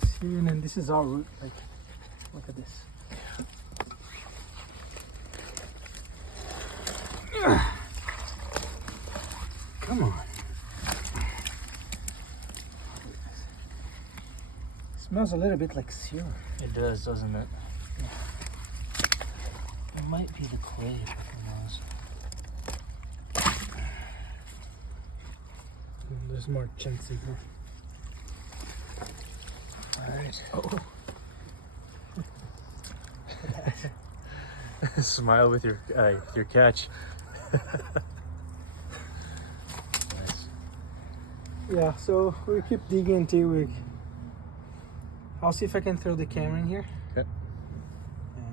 This here, and then this is our route. Like, look at this. Come on. Smells a little bit like sewer. It does, doesn't it? Yeah. It might be the clay. There's more chunks in here. Alright. Oh. Smile with your catch. Nice. Yeah, so we keep digging until we... I'll see if I can throw the camera in here. Okay.